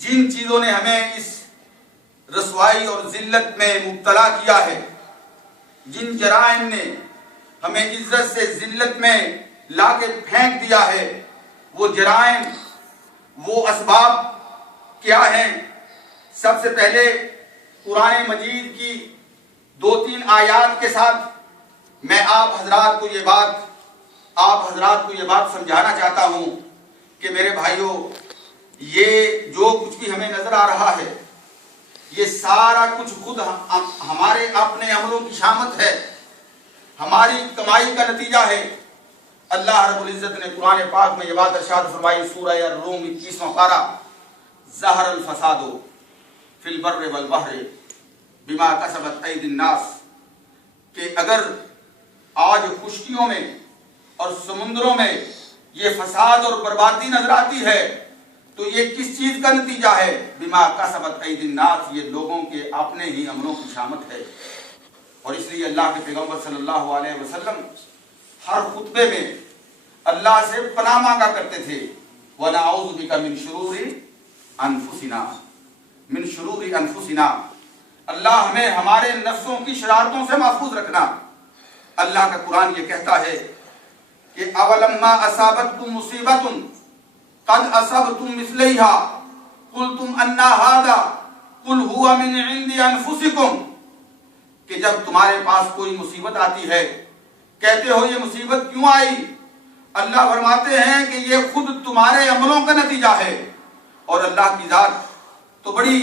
جن چیزوں نے ہمیں اس رسوائی اور ذلت میں مبتلا کیا ہے، جن جرائم نے ہمیں عزت سے ذلت میں لا کے پھینک دیا ہے، وہ جرائم، وہ اسباب کیا ہیں؟ سب سے پہلے قرآن مجید کی 2-3 آیات کے ساتھ میں آپ حضرات کو یہ بات سمجھانا چاہتا ہوں کہ میرے بھائیوں، یہ جو کچھ بھی ہمیں نظر آ رہا ہے، یہ سارا کچھ خود ہمارے اپنے عملوں کی شامت ہے، ہماری کمائی کا نتیجہ ہے۔ اللہ رب العزت نے قرآن پاک میں یہ بات ارشاد فرمائی، سورہ الروم 21واں پارہ، ظہر الفساد فی البر والبحر بما کسبت ایدی الناس، کہ اگر آج خشکیوں میں اور سمندروں میں یہ فساد اور بربادی نظر آتی ہے تو یہ کس چیز کا نتیجہ ہے؟ بما کسبت ایدی الناس، یہ لوگوں کے اپنے ہی عملوں کی شامت ہے۔ اور اس لیے اللہ کے پیغمبر صلی اللہ علیہ وسلم ہر خطبے میں اللہ سے پناہ مانگا کرتے تھے، وَنَعُوذُ بِكَ مِن شُرُورِ أَنفُسِنَا، من شرور انفسنا، اللہ ہمیں ہمارے نفسوں کی شرارتوں سے محفوظ رکھنا۔ اللہ کا قرآن یہ کہتا ہے کہ اولما اصابتکم مصیبۃ قد اصبتم مثلیہا قلتم ان ھذا قل ھو من عند انفسکم، کہ جب تمہارے پاس کوئی مصیبت آتی ہے کہتے ہو یہ مصیبت کیوں آئی؟ اللہ فرماتے ہیں کہ یہ خود تمہارے عملوں کا نتیجہ ہے، اور اللہ کی ذات تو بڑی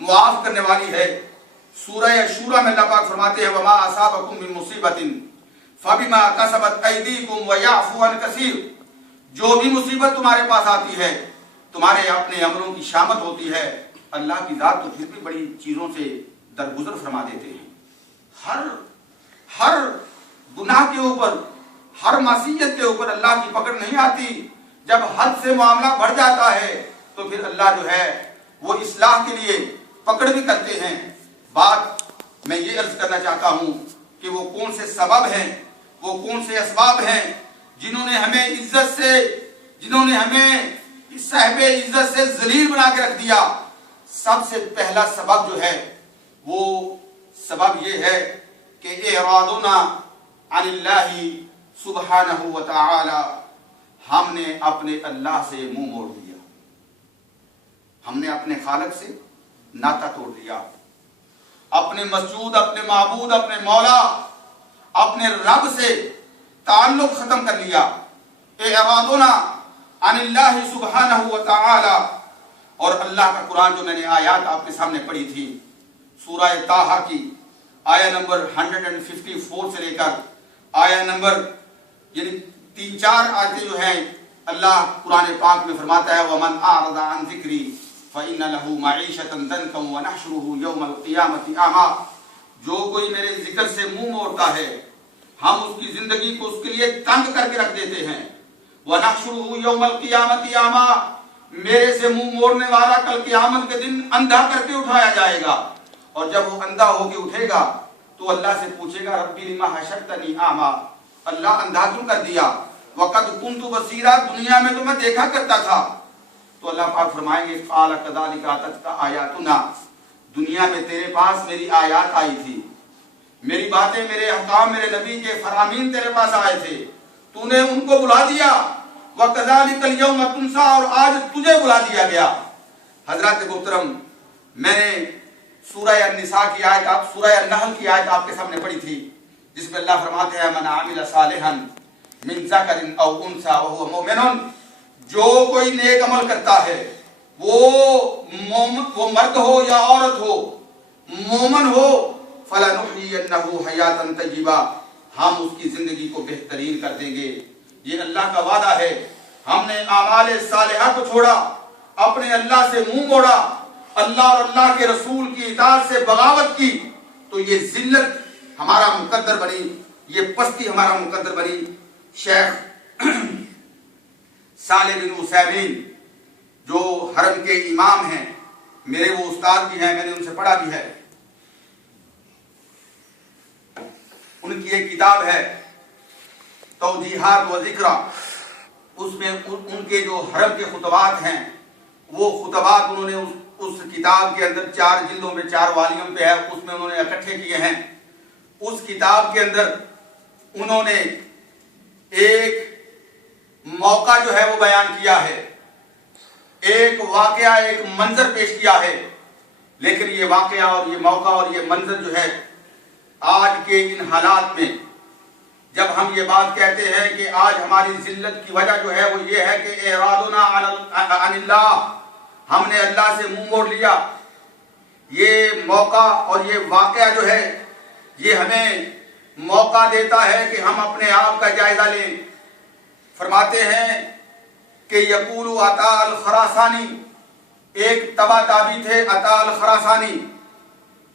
معاف کرنے والی ہے۔ سورہ شورى میں اللہ پاک فرماتے ہیں وما اصابکم من مصیبت فبما کسبت ایدیکم ویعفو عن کثیر، جو بھی مصیبت تمہارے پاس آتی ہے تمہارے اپنے عملوں کی شامت ہوتی ہے، اللہ کی ذات تو پھر بھی بڑی چیزوں سے درگزر فرما دیتے ہیں۔ ہر گناہ کے اوپر، ہر معصیت کے اوپر اللہ کی پکڑ نہیں آتی۔ جب حد سے معاملہ بڑھ جاتا ہے تو پھر اللہ جو ہے وہ اصلاح کے لیے پکڑ بھی کرتے ہیں۔ بات میں یہ عرض کرنا چاہتا ہوں کہ وہ کون سے سبب ہیں، وہ کون سے اسباب ہیں جنہوں نے ہمیں عزت سے، جنہوں نے ہمیں صاحب عزت سے ذلیل بنا کے رکھ دیا۔ سب سے پہلا سبب جو ہے وہ سبب یہ ہے کہ اعراضنا عن اللہ سبحانہ وتعالی، ہم نے اپنے اللہ سے منہ موڑ دیا، ہم نے اپنے خالق سے ناطہ توڑ دیا، اپنے مسجود، اپنے معبود، اپنے مولا، اپنے رب سے تعلق ختم کر لیا۔ اعراضنا عن اللہ سبحانہ وتعالی۔ اور اللہ کا قرآن جو میں نے آیات آپ کے سامنے پڑھی تھی، سورہ طٰہٰ کی آیہ نمبر 154 سے لے کر آیہ نمبر یعنی 3-4 آیتیں جو ہیں، اللہ قرآن پاک میں فرماتا ہے وَمَنْ أَعْرَضَ عَنْ ذِكْرِي فَإِنَّ لَهُ مَعِيشَةً ضَنْكًا وَنَحْشُرُهُ يَوْمَ الْقِيَامَةِ أَعْمَىٰ، جو کوئی میرے ذکر سے منہ موڑتا ہے ہم اس کی زندگی کو اس کے لیے تنگ کر کے رکھ دیتے ہیں۔ وَنَحْشُرُهُ يَوْمَ الْقِيَامَةِ أَعْمَىٰ، میرے سے منہ موڑنے والا کل قیامت کے دن اندھا کر کے اٹھایا جائے گا، اور جب وہ اندھا ہو کے اٹھے گا تو اللہ سے پوچھے گا ربی لما حشرتنی اعمیٰ، اللہ اندھا کیوں کر دیا؟ وقد كنت بصیرا، دنیا میں تو میں دیکھا کرتا تھا۔ تو اللہ پاک فرمائیں گے قال كذلك اتتك آیاتنا، دنیا میں تیرے پاس میری آیات آئی تھی، میری باتیں، میرے احکام، میرے نبی کے فرامین تیرے پاس آئے تھے، تو نے ان کو بلا دیا۔ وَكَذَلِكَ الْيَوْمَ تُنْسَىٰ، اور آج تجھے بلا دیا گیا۔ حضرات محترم، میں نے سورہ النساء کی آیت، سورہ النحل کی آیت آپ کے سامنے پڑھی تھی، جس میں اللہ فرماتے ہیں من عمل صالحا من ذکر او انثى وهو مؤمن، جو کوئی نیک عمل کرتا ہے، وہ مرد ہو یا عورت ہو، مومن ہو، فَلَنُحْيِيَنَّهُ حَيَاةً طَيِّبَةً، ہم اس کی زندگی کو بہترین کر دیں گے۔ یہ اللہ کا وعدہ ہے۔ ہم نے اعمال صالحہ کو چھوڑا، اپنے اللہ سے منہ موڑا، اللہ اور اللہ کے رسول کی اطاعت سے بغاوت کی، تو یہ ذلت ہمارا مقدر بنی، یہ پستی ہمارا مقدر بنی۔ شیخ صالح بن عثیمین جو حرم کے امام ہیں، میرے وہ استاد بھی ہیں، میں نے ان سے پڑھا بھی ہے، ان کی ایک کتاب ہے توجیحات و ذکر، اس میں ان کے جو حرم کے خطبات ہیں وہ خطبات انہوں نے اس کتاب کے اندر 4 جلدوں میں 4 والیوم پہ ہے، اس میں انہوں نے اکٹھے کیے ہیں۔ اس کتاب کے اندر انہوں نے ایک موقع جو ہے وہ بیان کیا ہے، ایک واقعہ، ایک منظر پیش کیا ہے، لیکن یہ واقعہ اور یہ موقع اور یہ منظر جو ہے آج کے ان حالات میں جب ہم یہ بات کہتے ہیں کہ آج ہماری ذلت کی وجہ جو ہے وہ یہ ہے کہ اعراضنا عن اللہ، ہم نے اللہ سے منہ موڑ لیا، یہ موقع اور یہ واقعہ جو ہے یہ ہمیں موقع دیتا ہے کہ ہم اپنے آپ کا جائزہ لیں۔ فرماتے ہیں کہ یقول عطا الخراسانی، ایک تبا تابی تھے عطا الخراسانی،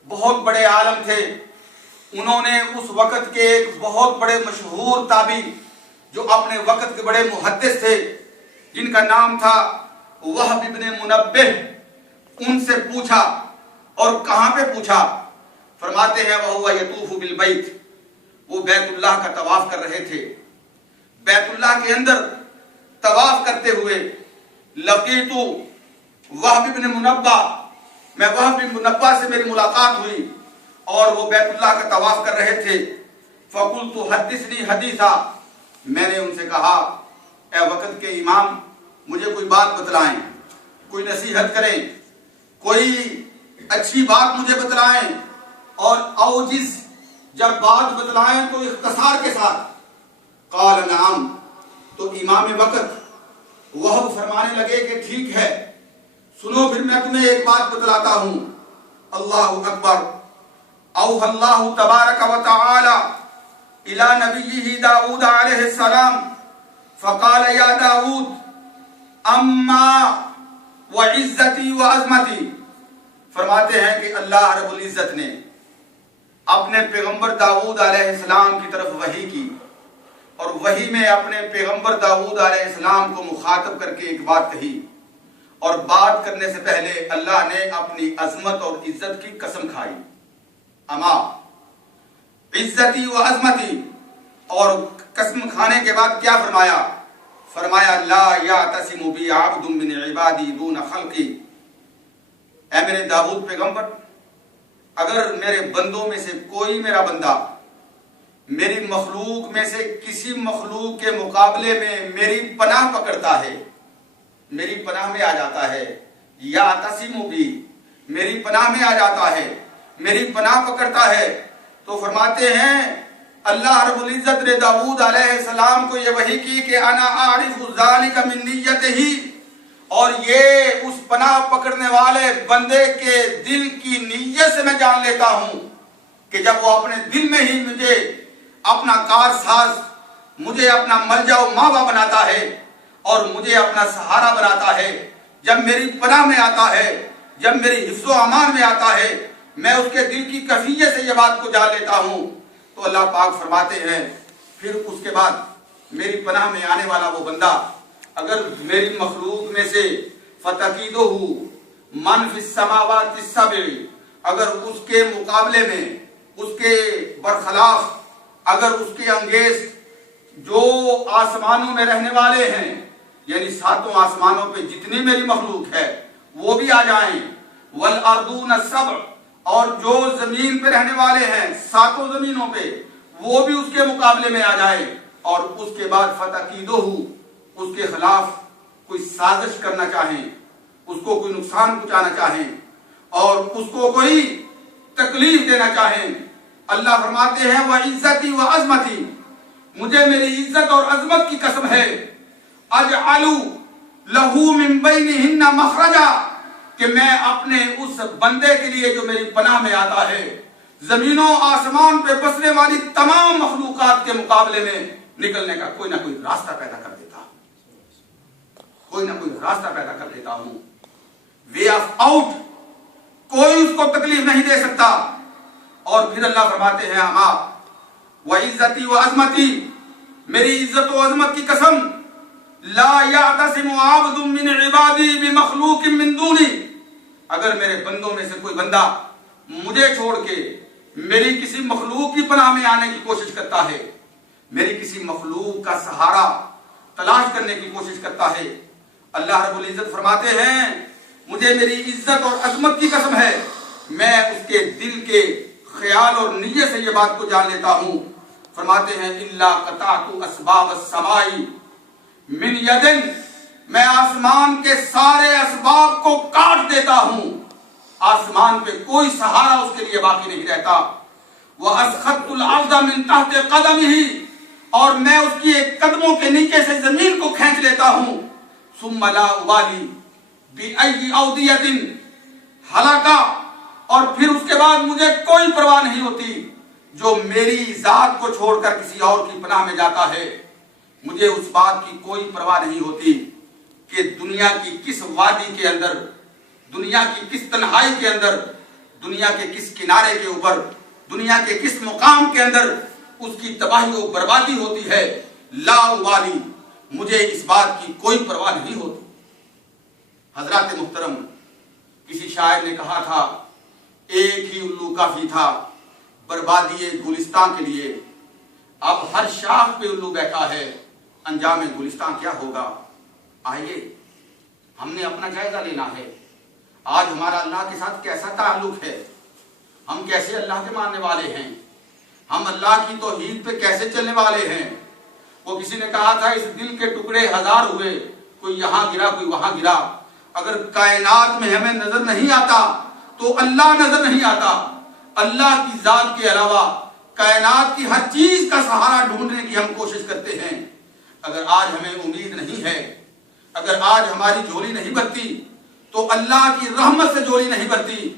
بہت بڑے عالم تھے، انہوں نے اس وقت کے ایک بہت بڑے مشہور تابعی جو اپنے وقت کے بڑے محدث تھے جن کا نام تھا وہب ابن منبہ، ان سے پوچھا، اور کہاں پہ پوچھا؟ فرماتے ہیں وہو یطوف بالبیت، وہ بیت اللہ کا طواف کر رہے تھے، بیت اللہ کے اندر طواف کرتے ہوئے لقیت وہب ابن منبہ، میں وہب ابن منبہ سے میری ملاقات ہوئی اور وہ بیت اللہ کا طواف کر رہے تھے۔ فقلت حدثنی حدیثا، میں نے ان سے کہا اے وقت کے امام مجھے کوئی بات بتلائیں، کوئی نصیحت کریں، کوئی اچھی بات مجھے بتلائیں، اور اوجز جب بات بتلائیں تو اختصار کے ساتھ۔ قال نعم، تو امام وقت وہب فرمانے لگے کہ ٹھیک ہے، سنو پھر میں تمہیں ایک بات بتلاتا ہوں۔ اللہ اکبر۔ اوحى اللہ تبارک و تعالی الى نبیہ داؤد علیہ السلام فقال یا داؤد اما وعزتی وعظمتی، فرماتے ہیں کہ اللہ رب العزت نے اپنے پیغمبر داؤد علیہ السلام کی طرف وحی کی، اور وحی میں اپنے پیغمبر داؤد علیہ السلام کو مخاطب کر کے ایک بات کہی، اور بات کرنے سے پہلے اللہ نے اپنی عظمت اور عزت کی قسم کھائی۔ اما عزتی و عظمتی، اور قسم کھانے کے بعد کیا فرمایا؟ فرمایا لا یعتصم بی عبد من عبادی دون خلقی، اے میرے داؤد پیغمبر، اگر میرے بندوں میں سے کوئی میرا بندہ میری مخلوق میں سے کسی مخلوق کے مقابلے میں میری پناہ پکڑتا ہے، میری پناہ میں آ جاتا ہے، یعتصم بی، میری پناہ میں آ جاتا ہے، میری پناہ پکڑتا ہے، تو فرماتے ہیں اللہ رب العزت نے داؤد علیہ السلام کو یہ وحی کی کہ انا اعرف ذلک من نیتہ، اور یہ اس پناہ پکڑنے والے بندے کے دل کی نیت سے میں جان لیتا ہوں کہ جب وہ اپنے دل میں ہی مجھے اپنا کار ساز، مجھے اپنا ملجا و ماوا بناتا ہے اور مجھے اپنا سہارا بناتا ہے، جب میری پناہ میں آتا ہے، جب میری حفظ و امان میں آتا ہے، میں اس کے دل کی کیفیت سے یہ بات کو جان لیتا ہوں۔ تو اللہ پاک فرماتے ہیں پھر اس کے بعد میری پناہ میں آنے والا وہ بندہ اگر میری مخلوق میں سے فتقیدہ من فی السماوات السبع، اگر اس کے مقابلے میں، اس کے برخلاف، اگر اس کے انگیز جو آسمانوں میں رہنے والے ہیں، یعنی 7 آسمانوں پہ جتنی میری مخلوق ہے وہ بھی آ جائیں، والارضون السبع، اور جو زمین پہ رہنے والے ہیں 7 زمینوں پہ وہ بھی اس کے مقابلے میں آ جائیں، اور اس کے بعد فتقیدہ، اس کے خلاف کوئی سازش کرنا چاہیں، اس کو کوئی نقصان پہنچانا چاہیں اور اس کو کوئی تکلیف دینا چاہیں، اللہ فرماتے ہیں وعزتی وعظمتی، مجھے میری عزت اور عظمت کی قسم ہے، اجعل لہ من بینہن مخرجا، کہ میں اپنے اس بندے کے لیے جو میری پناہ میں آتا ہے زمینوں آسمان پہ بسنے والی تمام مخلوقات کے مقابلے میں نکلنے کا کوئی نہ کوئی راستہ پیدا کر دیتا ہوں، کوئی نہ کوئی راستہ پیدا کر دیتا ہوں، وے آف آؤٹ، کوئی اس کو تکلیف نہیں دے سکتا۔ اور پھر اللہ فرماتے ہیں اما وعزتی وعظمتی، میری عزت و عظمت کی قسم، لا یعتصم عبد من عبادی بمخلوق من دونی، اگر میرے بندوں میں سے کوئی بندہ مجھے چھوڑ کے میری کسی مخلوق کی پناہ میں آنے کی کوشش کرتا ہے، میری کسی مخلوق کا سہارا تلاش کرنے کی کوشش کرتا ہے، اللہ رب العزت فرماتے ہیں مجھے میری عزت اور عظمت کی قسم ہے میں اس کے دل کے خیال اور نیت سے یہ بات کو جان لیتا ہوں. فرماتے ہیں الا قطعت اسباب السماء من ید، میں آسمان کے سارے اسباب کو کاٹ دیتا ہوں، آسمان پہ کوئی سہارا اس کے لیے باقی نہیں رہتا. واسخط الارض من تحت قدمه، اور میں اس کی ایک قدموں کے نیچے سے زمین کو کھینچ لیتا ہوں. ثم لا ابالی بأي اودیۃ ہلاکا، اور پھر اس کے بعد مجھے کوئی پرواہ نہیں ہوتی جو میری ذات کو چھوڑ کر کسی اور کی پناہ میں جاتا ہے. مجھے اس بات کی کوئی پرواہ نہیں ہوتی کہ دنیا کی کس وادی کے اندر، دنیا کی کس تنہائی کے اندر، دنیا کے کس کنارے کے اوپر، دنیا کے کس مقام کے اندر اس کی تباہی و بربادی ہوتی ہے. لا ابالی، مجھے اس بات کی کوئی پرواہ نہیں ہوتی. حضرات محترم، کسی شاعر نے کہا تھا ایک ہی الو کافی تھا بربادی گلستان کے لیے، اب ہر شاخ پہ الو بیٹھا ہے، انجام گلستان کیا ہوگا. آئیے ہم نے اپنا جائزہ لینا ہے. آج ہمارا اللہ کے ساتھ کیسا تعلق ہے؟ ہم کیسے اللہ کے ماننے والے ہیں؟ ہم اللہ کی توحید پہ کیسے چلنے والے ہیں؟ وہ کسی نے کہا تھا اس دل کے ٹکڑے ہزار ہوئے، کوئی یہاں گرا کوئی وہاں گرا، اگر کائنات میں ہمیں نظر نہیں آتا تو اللہ نظر نہیں آتا. اللہ کی ذات کے علاوہ کائنات کی ہر چیز کا سہارا ڈھونڈنے کی ہم کوشش کرتے ہیں. اگر آج ہمیں امید نہیں ہے، اگر آج ہماری جھولی نہیں بھرتی تو اللہ کی رحمت سے جھولی نہیں بھرتی.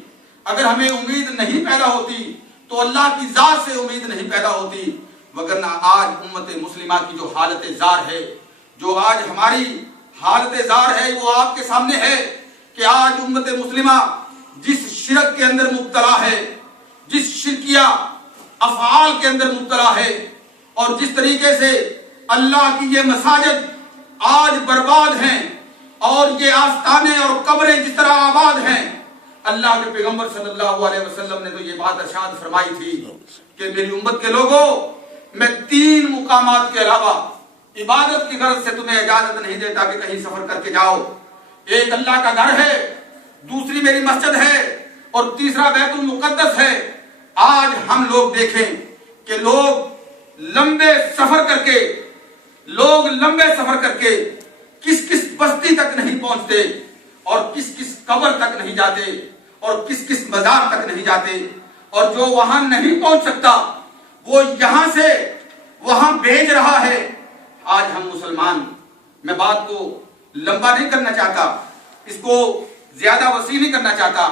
اگر ہمیں امید نہیں پیدا ہوتی تو اللہ کی ذات سے امید نہیں پیدا ہوتی. وگرنہ آج امت مسلمہ کی جو حالت زار ہے، جو آج ہماری حالت زار ہے، وہ آپ کے سامنے ہے کہ آج امت مسلمہ جس شرک کے اندر مبتلا ہے، جس شرکیہ افعال کے اندر مبتلا ہے، اور جس طریقے سے اللہ کی یہ مساجد آج برباد ہیں اور یہ آستانے اور قبریں جس طرح آباد ہیں. اللہ کے پیغمبر صلی اللہ علیہ وسلم نے تو یہ بات ارشاد فرمائی تھی کہ میری امت کے لوگوں، میں 3 مقامات کے علاوہ عبادت کی غرض سے تمہیں اجازت نہیں دیتا کہ کہیں سفر کر کے جاؤ. ایک اللہ کا گھر ہے، دوسری میری مسجد ہے، اور تیسرا بیت المقدس ہے. آج ہم لوگ دیکھیں کہ لوگ لمبے سفر کر کے کس کس بستی تک نہیں پہنچتے، اور کس کس قبر تک نہیں جاتے، اور کس کس مزار تک نہیں جاتے، اور جو وہاں نہیں پہنچ سکتا وہ یہاں سے وہاں بھیج رہا ہے. آج ہم مسلمان، میں بات کو لمبا نہیں کرنا چاہتا، اس کو زیادہ وسیع نہیں کرنا چاہتا،